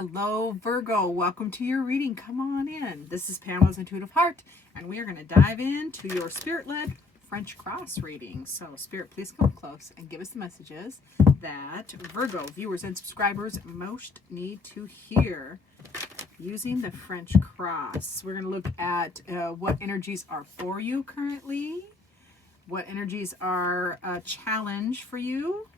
Hello, Virgo. Welcome to your reading. Come on in. This is Pamela's Intuitive Heart, and we are going to dive into your Spirit-led French cross reading. So, Spirit, please come close and give us the messages that Virgo viewers and subscribers most need to hear using the French cross. We're going to look at what energies are for you currently, what energies are a challenge for you,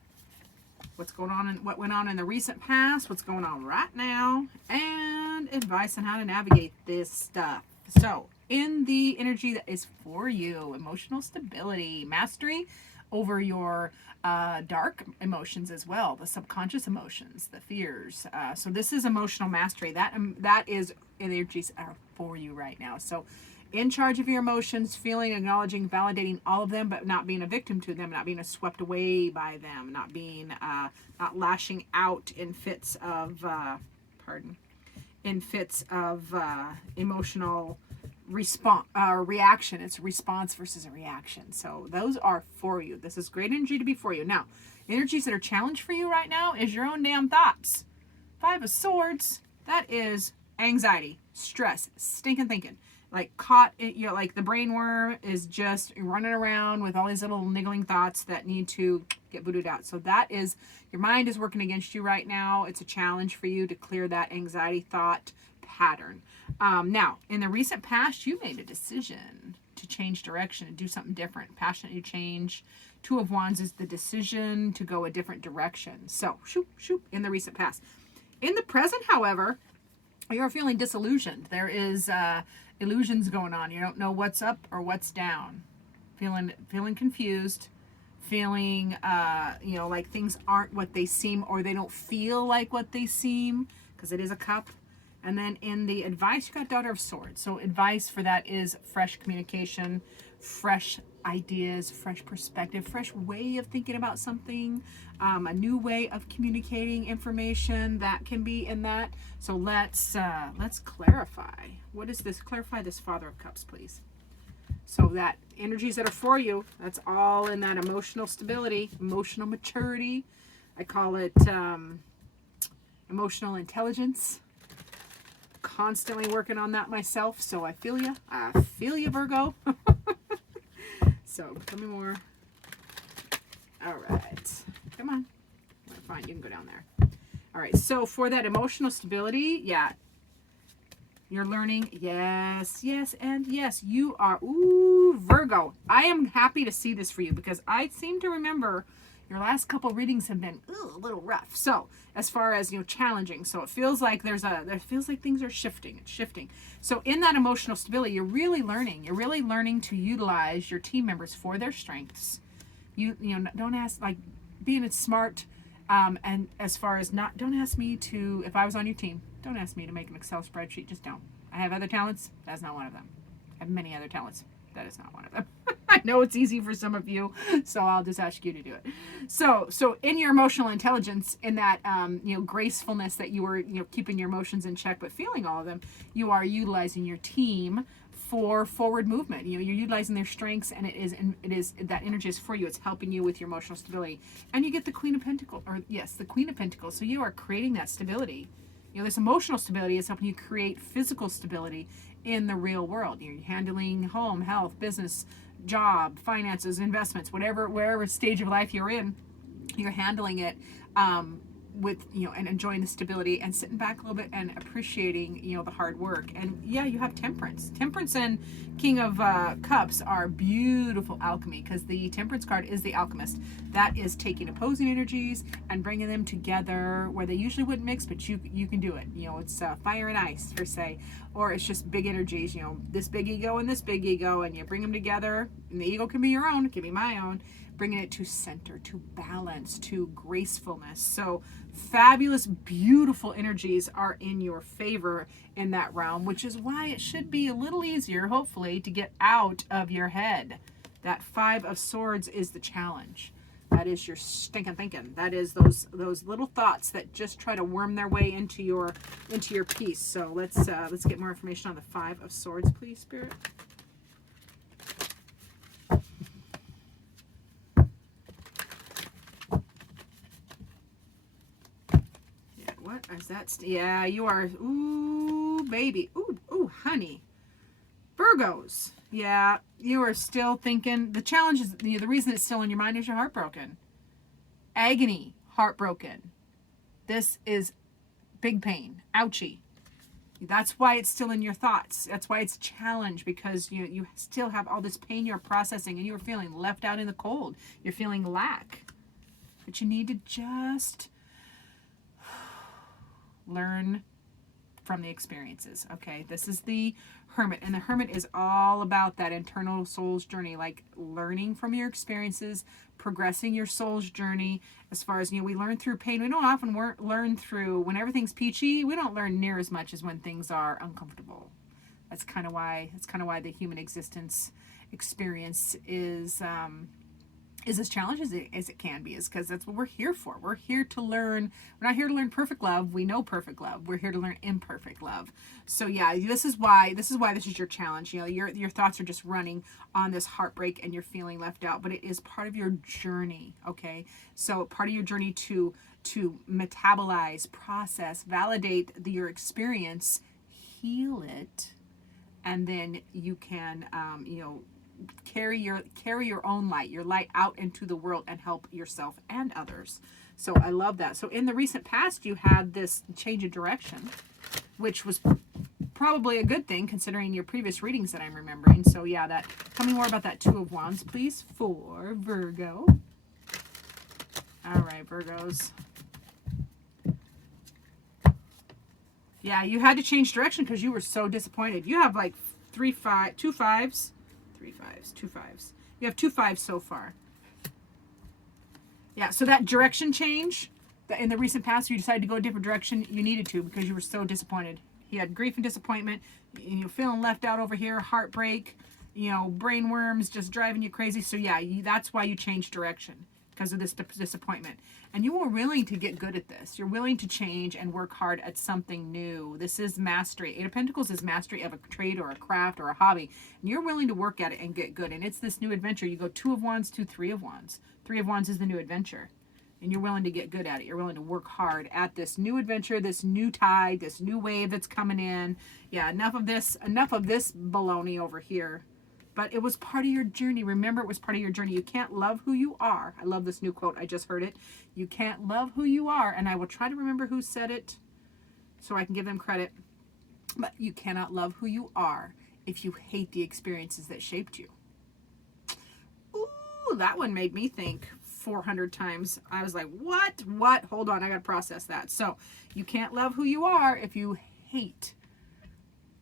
what's going on and what went on in the recent past, what's going on right now, and advice on how to navigate this stuff. So, in the energy that is for you, emotional stability, mastery over your dark emotions as well, the subconscious emotions, the fears. So this is emotional mastery. That is energies that are for you right now. So in charge of your emotions, feeling, acknowledging, validating all of them, but not being a victim to them, not being swept away by them, not being, not lashing out in fits of, emotional response, reaction. It's a response versus a reaction. So those are for you. This is great energy to be for you. Now, energies that are challenged for you right now is your own damn thoughts. Five of Swords, that is anxiety, stress, stinking thinking. Like caught, like the brain worm is just running around with all these little niggling thoughts that need to get booted out. So that is, your mind is working against you right now. It's a challenge for you to clear that anxiety thought pattern. Now, in the recent past, you made a decision to change direction and do something different. Passionate, you change. Two of Wands is the decision to go a different direction. So, in the recent past. In the present, however, you're feeling disillusioned. There is illusions going on. You don't know what's up or what's down. Feeling confused. Feeling, like things aren't what they seem, or they don't feel like what they seem, because it is a cup. And then in the advice, you got Daughter of Swords. So advice for that is fresh communication, fresh ideas, fresh perspective, fresh way of thinking about something, a new way of communicating information that can be in that. So let's clarify. What is this? Clarify this Father of Cups, please. So that energies that are for you, that's all in that emotional stability, emotional maturity. I call it emotional intelligence. Constantly working on that myself, so I feel you. Virgo. So tell me more. All right, come on. Fine, you can go down there. All right, so for that emotional stability, yeah, you're learning. Yes, and yes, you are. Ooh, Virgo. I am happy to see this for you, because I seem to remember your last couple readings have been a little rough. So as far as, challenging. So it feels like things are shifting. It's shifting. So in that emotional stability, you're really learning to utilize your team members for their strengths. Don't ask, like, being smart. And as far as don't ask me to, if I was on your team, don't ask me to make an Excel spreadsheet. Just don't. I have other talents. That's not one of them. I have many other talents. That is not one of them. I know it's easy for some of you, so I'll just ask you to do it. So in your emotional intelligence, in that, gracefulness that you were, keeping your emotions in check, but feeling all of them, you are utilizing your team for forward movement. You're utilizing their strengths, and it is that energy is for you. It's helping you with your emotional stability. And you get the Queen of Pentacles, the Queen of Pentacles. So you are creating that stability. This emotional stability is helping you create physical stability in the real world. You're handling home, health, business, job, finances, investments, wherever stage of life you're in, you're handling it with, and enjoying the stability and sitting back a little bit and appreciating, the hard work. And yeah, you have Temperance. Temperance and King of Cups are beautiful alchemy, because the Temperance card is the alchemist. That is taking opposing energies and bringing them together where they usually wouldn't mix, but you can do it. It's fire and ice, per se, or it's just big energies, this big ego and this big ego, and you bring them together, and the ego can be your own, it can be my own, bringing it to center, to balance, to gracefulness. So fabulous, beautiful energies are in your favor in that realm, which is why it should be a little easier, hopefully, to get out of your head. That Five of Swords is the challenge. That is your stinking thinking. That is those little thoughts that just try to worm their way into your peace. So let's get more information on the Five of Swords, please, Spirit. What? Is that, yeah, you are, ooh, baby, ooh, honey. Virgos, yeah, you are still thinking, the challenge is, the reason it's still in your mind is you're heartbroken. Agony, heartbroken. This is big pain, ouchie. That's why it's still in your thoughts. That's why it's a challenge, because you still have all this pain you're processing, and you're feeling left out in the cold. You're feeling lack. But you need to just learn from the experiences, okay? This is the Hermit, and the Hermit is all about that internal soul's journey, like learning from your experiences, progressing your soul's journey. As far as, we learn through pain. We don't often learn through, when everything's peachy, we don't learn near as much as when things are uncomfortable. That's kind of why the human existence experience is as challenging as it can be, is because that's what we're here for. We're here to learn. We're not here to learn perfect love. We know perfect love. We're here to learn imperfect love. So yeah, this is why this is your challenge. Your thoughts are just running on this heartbreak, and you're feeling left out, but it is part of your journey, okay? So part of your journey to metabolize, process, validate your experience, heal it, and then you can carry your own light, your light out into the world, and help yourself and others. So I love that. So in the recent past, you had this change of direction, which was probably a good thing considering your previous readings that I'm remembering. So yeah, tell me more about that Two of Wands, please, for Virgo. All right, Virgos. Yeah, you had to change direction because you were so disappointed. You have like two fives. You have 2 5s so far. Yeah, so that direction change, that in the recent past you decided to go a different direction, you needed to, because you were so disappointed. You had grief and disappointment. You're feeling left out over here, heartbreak, brain worms just driving you crazy. So yeah, that's why you changed direction, because of this disappointment. And you were willing to get good at this. You're willing to change and work hard at something new. This is mastery. Eight of Pentacles is mastery of a trade or a craft or a hobby. And you're willing to work at it and get good. And it's this new adventure. You go 2 of Wands to 3 of Wands. 3 of Wands is the new adventure. And you're willing to get good at it. You're willing to work hard at this new adventure, this new tide, this new wave that's coming in. Yeah, enough of this baloney over here. But it was part of your journey. Remember, it was part of your journey. You can't love who you are. I love this new quote. I just heard it. You can't love who you are. And I will try to remember who said it so I can give them credit. But you cannot love who you are if you hate the experiences that shaped you. Ooh, that one made me think 400 times. I was like, what? Hold on, I got to process that. So you can't love who you are if you hate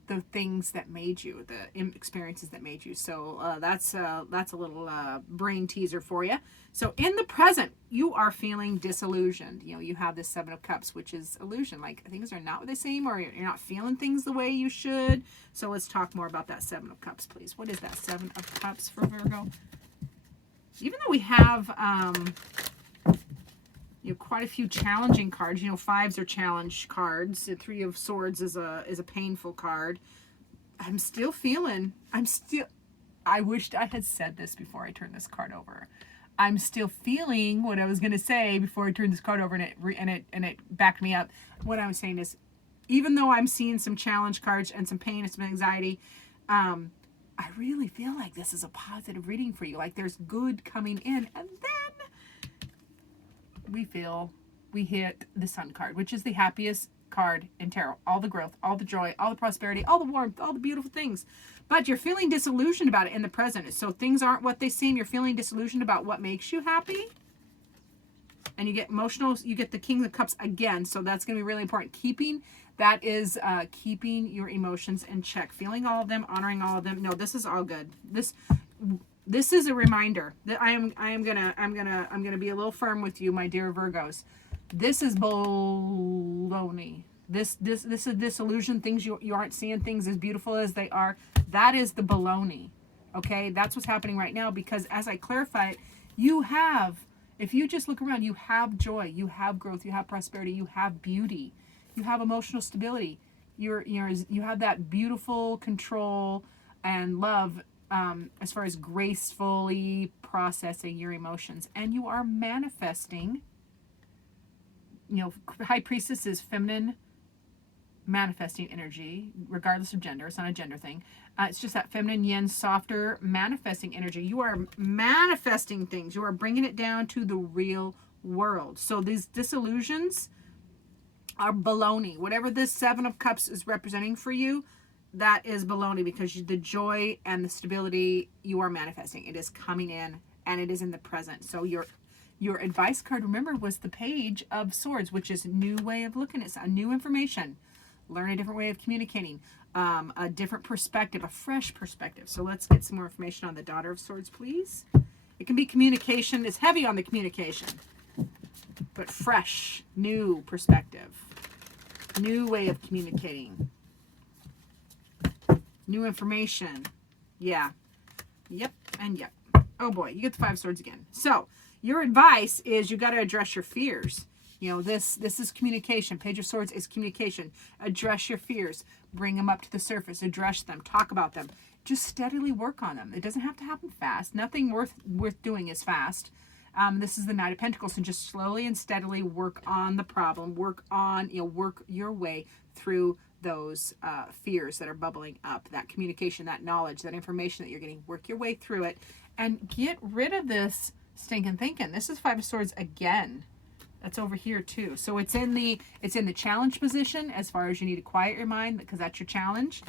the things that made you, the experiences that made you. So that's a little brain teaser for you. So in the present, you are feeling disillusioned. You have this 7 of Cups, which is illusion. Like things are not the same, or you're not feeling things the way you should. So let's talk more about that 7 of Cups, please. What is that 7 of Cups for Virgo? Even though we have quite a few challenging cards. 5s are challenge cards. The 3 of Swords is a painful card. I wished I had said this before I turned this card over. I'm still feeling what I was going to say before I turned this card over, and it backed me up. What I was saying is, even though I'm seeing some challenge cards and some pain and some anxiety, I really feel like this is a positive reading for you. Like there's good coming in, and then we hit the Sun card, which is the happiest card in tarot. All the growth, all the joy, all the prosperity, all the warmth, all the beautiful things. But you're feeling disillusioned about it in the present. So things aren't what they seem. You're feeling disillusioned about what makes you happy. And you get emotional. You get the King of Cups again. So that's going to be really important. Keeping your emotions in check. Feeling all of them, honoring all of them. No, this is all good. This is a reminder that I'm gonna be a little firm with you, my dear Virgos. This is baloney. This is disillusion. Things you aren't seeing things as beautiful as they are. That is the baloney. Okay, that's what's happening right now, because as I clarify it, if you just look around, you have joy, you have growth, you have prosperity, you have beauty, you have emotional stability. You have that beautiful control and love. As far as gracefully processing your emotions, and you are manifesting High Priestess is feminine manifesting energy, regardless of gender. It's not a gender thing. It's just that feminine yin, softer manifesting energy. You are manifesting things. You are bringing it down to the real world. So these disillusions are baloney. Whatever this Seven of Cups is representing for you, that is baloney, because the joy and the stability you are manifesting, it is coming in and it is in the present. So your advice card, remember, was the Page of Swords, which is a new way of looking at new information. Learn a different way of communicating, a different perspective, a fresh perspective. So let's get some more information on the Daughter of Swords, please. It can be communication. It's heavy on the communication, but fresh, new perspective, new way of communicating, new information. Yeah. Yep and yep. Oh boy, you get the Five of Swords again. So your advice is you got to address your fears. This is communication. Page of Swords is communication. Address your fears. Bring them up to the surface. Address them. Talk about them. Just steadily work on them. It doesn't have to happen fast. Nothing worth doing is fast. This is the Knight of Pentacles. So just slowly and steadily work on the problem. Work on, work your way through those fears that are bubbling up. That communication, that knowledge, that information that you're getting. Work your way through it. And get rid of this stinking thinking. This is Five of Swords again. That's over here too. So it's in the challenge position as far as you need to quiet your mind, because that's your challenge.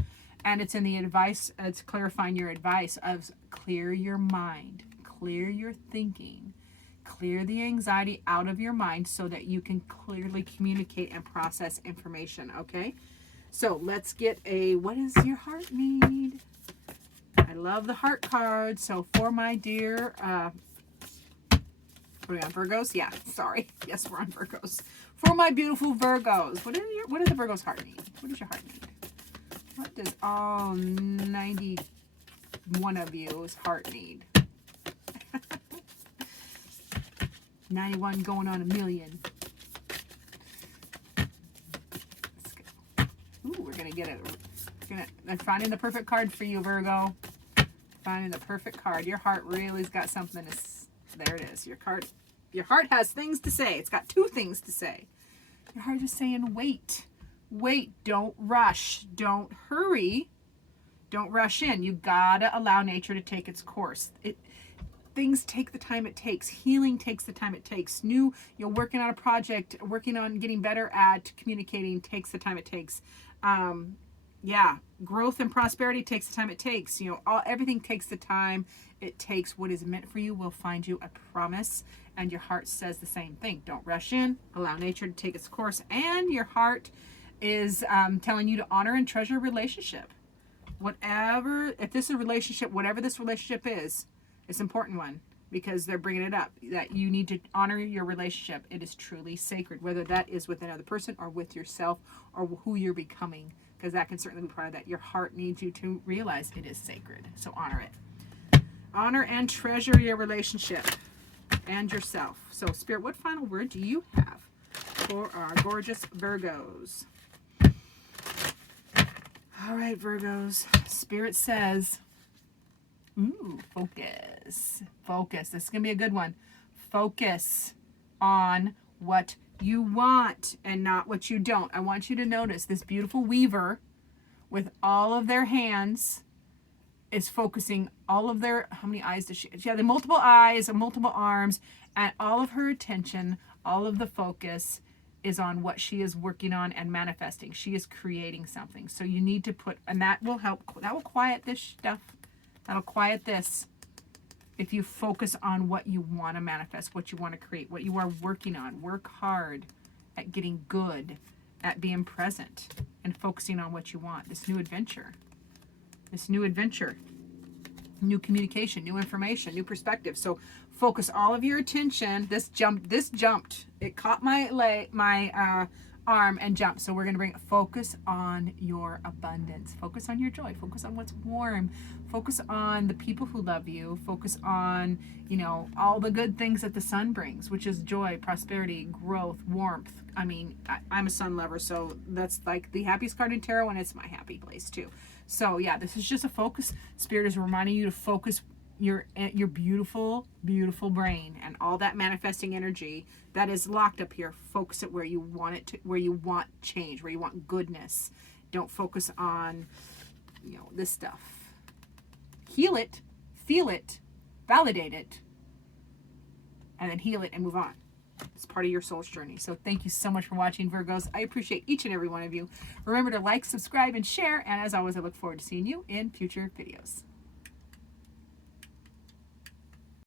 And it's in the advice, it's clarifying your advice of clear your mind, clear your thinking, clear the anxiety out of your mind so that you can clearly communicate and process information, okay? So let's get what does your heart need? I love the heart card. So for my dear, are we on Virgos? Yeah, sorry. Yes, we're on Virgos. For my beautiful Virgos, what does the Virgo's heart need? What does your heart need? What does all 91 of you's heart need? 91 going on a million. Let's go. Ooh, we're gonna get it. I'm finding the perfect card for you, Virgo. Finding the perfect card. Your heart really's got something to. There it is. Your heart has things to say. It's got two things to say. Your heart is saying, wait. Wait. Don't rush. Don't hurry. Don't rush in. You gotta allow nature to take its course. Things take the time it takes. Healing takes the time it takes. Working on a project, working on getting better at communicating takes the time it takes. Growth and prosperity takes the time it takes. Everything takes the time it takes. What is meant for you will find you, I promise. And your heart says the same thing. Don't rush in. Allow nature to take its course. And your heart is telling you to honor and treasure a relationship. If this is a relationship, whatever this relationship is, it's an important one, because they're bringing it up, that you need to honor your relationship. It is truly sacred, whether that is with another person or with yourself or who you're becoming, because that can certainly be part of that. Your heart needs you to realize it is sacred. So honor it. Honor and treasure your relationship and yourself. So Spirit, what final word do you have for our gorgeous Virgos? All right, Virgos. Spirit says, focus. Focus. This is going to be a good one. Focus on what you want and not what you don't. I want you to notice this beautiful weaver with all of their hands is focusing all of their, how many eyes does she have? Yeah, the multiple eyes and multiple arms, and all of her attention, all of the focus is on what she is working on and manifesting. She is creating something. So you need to and that will help, that will quiet this stuff. That'll quiet this. If you focus on what you want to manifest, what you want to create, what you are working on, work hard at getting good, at being present and focusing on what you want. This new adventure, new communication, new information, new perspective. So focus all of your attention. This jumped. It caught my arm and jumped. So we're going to bring focus on your abundance. Focus on your joy. Focus on what's warm. Focus on the people who love you. Focus on, all the good things that the sun brings, which is joy, prosperity, growth, warmth. I mean, I'm a sun lover, so that's like the happiest card in tarot, and it's my happy place too. So yeah, this is just a focus. Spirit is reminding you to focus your beautiful, beautiful brain and all that manifesting energy that is locked up here. Focus it where you want it to, where you want change, where you want goodness. Don't focus on, you know, this stuff. Heal it, feel it, validate it, and then heal it and move on. It's part of your soul's journey. So thank you so much for watching, Virgos. I appreciate each and every one of you. Remember to like, subscribe, and share. And as always, I look forward to seeing you in future videos.